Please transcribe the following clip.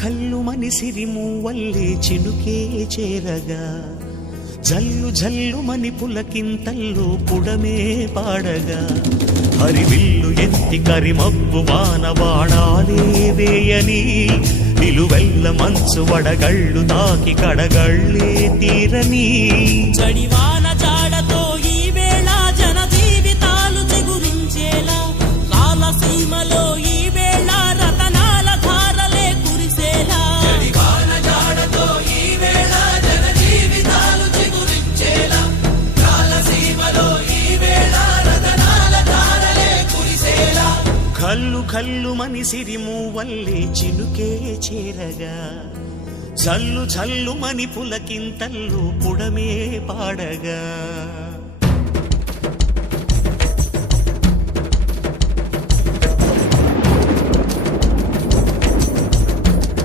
కల్లుమని సిరిమూవల్లే చినుకే చేరగా జల్లు జల్లుమని పులకింతల్లో పుడమే పాడగా హరివిల్లు ఎత్తి కరిమబ్బు వానబాణాలే వేయని నిలువెల్ల మంచు వడగళ్ళు తాకి కడగళ్ళే తీరని చడివాన జాడతో ఈ వేళ జన జీవితాలు చిగురించేలా రాలసీమలో ఈ వేళ రతనాల ధారలే కురిసేలా చడివాన జాడతో ఈ వేళ జన జీవితాలు చిగురించేలా రాలసీమలో ఈ వేళ రతనాల ధారలే కురిసేలా కల్లు కల్లుమని సిరిమూవల్లే చినుకే చేరగా జల్లు జల్లుమని పులకింతల్లో పుడమే పాడగా